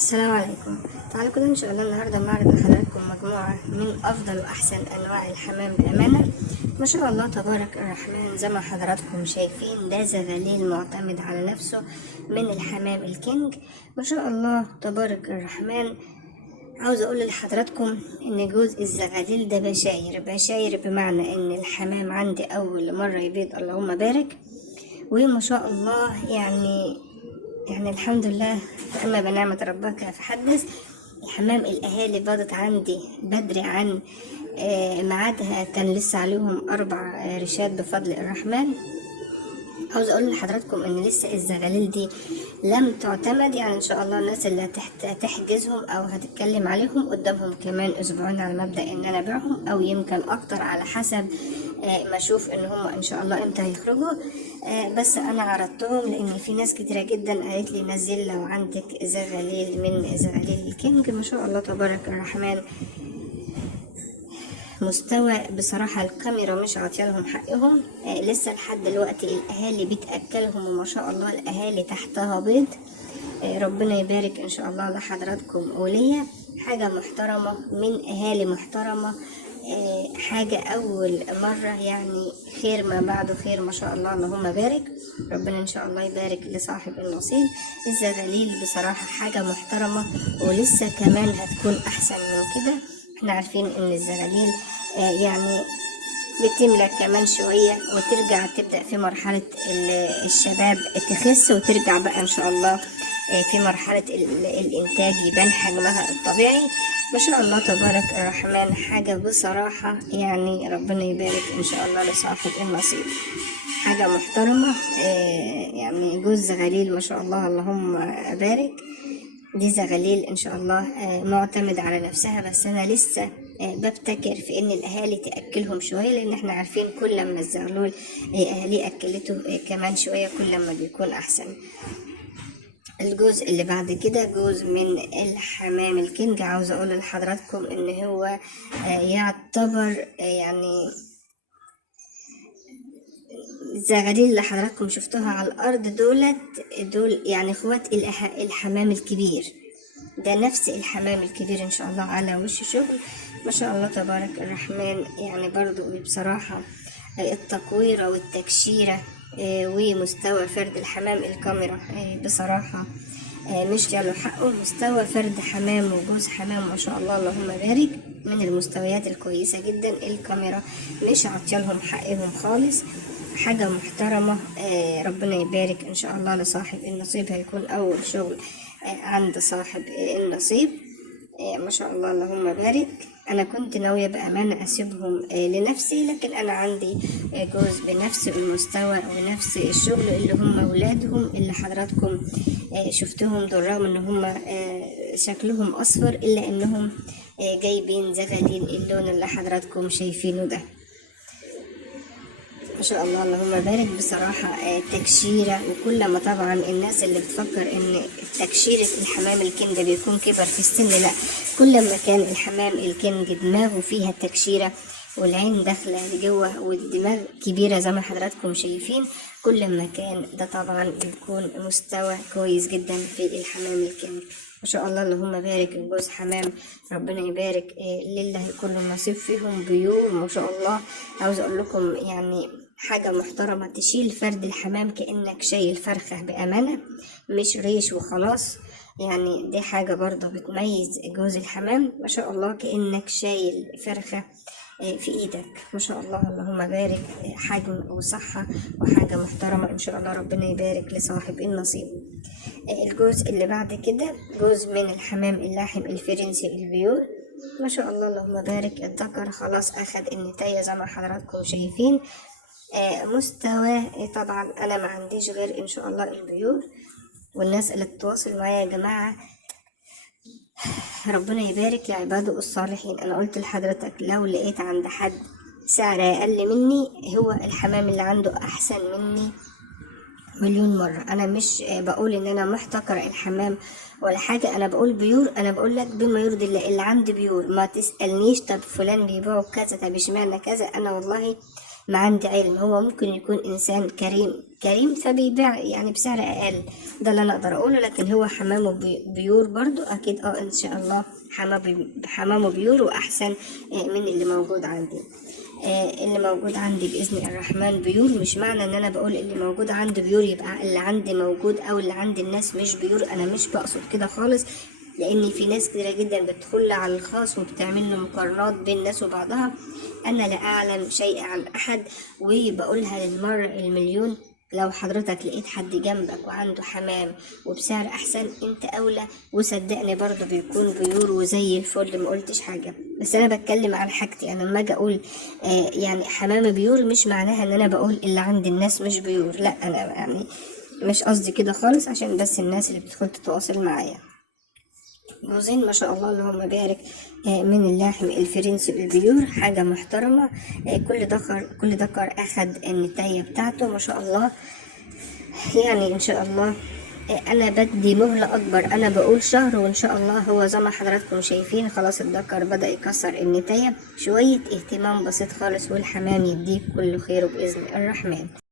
السلام عليكم. تعالوا كده ان شاء الله النهارده معرض لحضراتكم مجموعه من افضل واحسن انواع الحمام بامانه. ما شاء الله تبارك الرحمن، زي ما حضراتكم شايفين ده زغاليل معتمد على نفسه من الحمام الكينج. ما شاء الله تبارك الرحمن. عاوز اقول لحضراتكم ان جوز الزغاليل ده بشاير بمعنى ان الحمام عندي اول مره يبيض، اللهم بارك. وما شاء الله يعني الحمد لله، فأما بنعمة ربك فحدث. الحمام الأهالي باضت عندي بدري عن ميعادها، كان لسه عليهم 4 رشاد بفضل الرحمن. عاوز اقول لحضراتكم ان لسه الزغاليل دي لم تعتمد، يعني ان شاء الله الناس اللي هتحجزهم او هتتكلم عليهم قدامهم كمان اسبوعين على مبدأ ان انا ابيعهم، او يمكن اكتر على حسب ما اشوف ان هم ان شاء الله امتى هيخرجوا. بس انا عرضتهم لان في ناس كتيرة جدا قالت لي نزل لو عندك زغاليل من زغاليل الكينج. ما شاء الله تبارك الرحمن، مستوى بصراحة الكاميرا مش عاطيالهم حقهم. لسه لحد دلوقتي الأهالي بتأكلهم، وما شاء الله الأهالي تحتها بيض. ربنا يبارك إن شاء الله لحضراتكم وليا حاجة محترمة من أهالي محترمة. حاجة أول مرة، يعني خير ما بعده خير، ما شاء الله اللهم بارك. ربنا إن شاء الله يبارك لصاحب النصيب. الزغاليل بصراحة حاجة محترمة، ولسه كمان هتكون أحسن من كده. احنا عارفين ان الزغاليل يعني بتملى كمان شوية وترجع تبدأ في مرحلة الشباب تخس، وترجع بقى ان شاء الله في مرحلة الانتاج يبان حجمها الطبيعي. ما شاء الله تبارك الرحمن، حاجة بصراحة يعني ربنا يبارك ان شاء الله لصاحب النصيب. حاجة محترمة. يعني جوز زغاليل ما شاء الله اللهم بارك. دي زغاليل ان شاء الله معتمد على نفسها، بس انا لسه ببتكر في ان الاهالي تاكلهم شويه، لان احنا عارفين كل ما الزغلول اهالي اكلته كمان شويه كل ما بيكون احسن. الجزء اللي بعد كده جزء من الحمام الكينج. عاوزه اقول لحضراتكم ان هو يعتبر يعني الزغاليل اللي حضراتكم شفتوها على الارض دول يعني اخوات الحمام الكبير. ده نفس الحمام الكبير ان شاء الله على وش شغل. ما شاء الله تبارك الرحمن، يعني برضو بصراحة التقويرة والتكشيرة ومستوى فرد الحمام الكاميرا بصراحة مش جاله حقه. مستوى فرد حمام وجوز حمام ما شاء الله اللهم بارك، من المستويات الكويسة جدا. الكاميرا مش عطيالهم حقهم خالص. حاجة محترمة. ربنا يبارك ان شاء الله لصاحب النصيب، هيكون اول شغل عند صاحب النصيب. ما شاء الله اللهم بارك. انا كنت ناوية بأمانة اسيبهم لنفسي، لكن انا عندي جوز بنفس المستوى ونفس الشغل اللي هم اولادهم اللي حضراتكم شفتهم دول، رغم ان هم شكلهم اصفر الا انهم جايبين زغاليل اللون اللي حضراتكم شايفينه ده. ما شاء الله اللهم بارك. بصراحة تكشيرة، وكل ما طبعا الناس اللي بتفكر ان تكشيرة الحمام الكينج بيكون كبر في السن، لا، كل ما كان الحمام الكينج دماغه فيها تكشيرة والعين داخلة لجوه والدماغ كبيرة زي ما حضراتكم شايفين، كل ما كان ده طبعا بيكون مستوى كويس جدا في الحمام الكينج. ما شاء الله اللهم بارك. الجوز حمام ربنا يبارك لله هيكون النصيب فيهم بيور ما شاء الله. عاوز اقول لكم يعني حاجة محترمة، تشيل فرد الحمام كأنك شايل فرخة بأمانة، مش ريش وخلاص. يعني دي حاجة برضه بتميز جوز الحمام. ما شاء الله كأنك شايل فرخة في ايدك. ما شاء الله اللهم بارك. حجم وصحة وحاجة محترمة ان شاء الله. ربنا يبارك لصاحب النصيب. الجزء اللي بعد كده جزء من الحمام اللاحم الفرنسي البيور. ما شاء الله اللهم بارك. الذكر خلاص اخد النتاية زي ما حضراتكم شايفين. مستوى طبعا انا ما عنديش غير ان شاء الله البيور. والناس اللي تتواصل معايا يا جماعة ربنا يبارك لعباده الصالحين. انا قلت لحضرتك لو لقيت عند حد سعر اقل مني، هو الحمام اللي عنده احسن مني مليون مرة. انا مش بقول ان انا محتكر الحمام ولا حاجة، انا بقول بيور. انا بقول لك بما يرضي اللي عندي بيور. ما تسألنيش طب فلان بيبيعه كذا، طب اشمعنى كذا. انا والله ما عندي علم. هو ممكن يكون انسان كريم فبيبيع يعني بسعر اقل، ده اللي انا اقدر اقوله. لكن هو حمامه بيور برضو اكيد ان شاء الله حمامه بيور واحسن من اللي موجود عندي. اللي موجود عندي بإذن الرحمن بيور. مش معنى ان انا بقول اللي موجود عندي بيور يبقى اللي عندي موجود او اللي عند الناس مش بيور، انا مش بقصد كده خالص. لان في ناس كتيرة جدا بتدخل على الخاص وبتعمل له مقارنات بين الناس وبعضها. انا لا اعلم شيء عن احد، وبقولها للمرة المليون، لو حضرتك لقيت حد جنبك وعنده حمام وبسعر احسن انت اولى، وصدقني برضو بيكون بيور وزي الفل، ما قلتش حاجة. بس انا بتكلم عن حاجتي انا. لما اجي اقول يعني حمام بيور مش معناها ان انا بقول اللي عند الناس مش بيور، لا انا يعني مش قصدي كده خالص، عشان بس الناس اللي بتدخل تتواصل معايا. جوزين ما شاء الله اللهم بارك من اللحم الفرنسي البيور، حاجة محترمة. كل ذكر أخد النتاية بتاعته ما شاء الله. يعني إن شاء الله أنا بدي مهلة أكبر، أنا بقول شهر وإن شاء الله هو زي ما حضراتكم شايفين خلاص الذكر بدأ يكسر النتاية. شوية اهتمام بسيط خالص والحمام يديك كل خير بإذن الرحمن.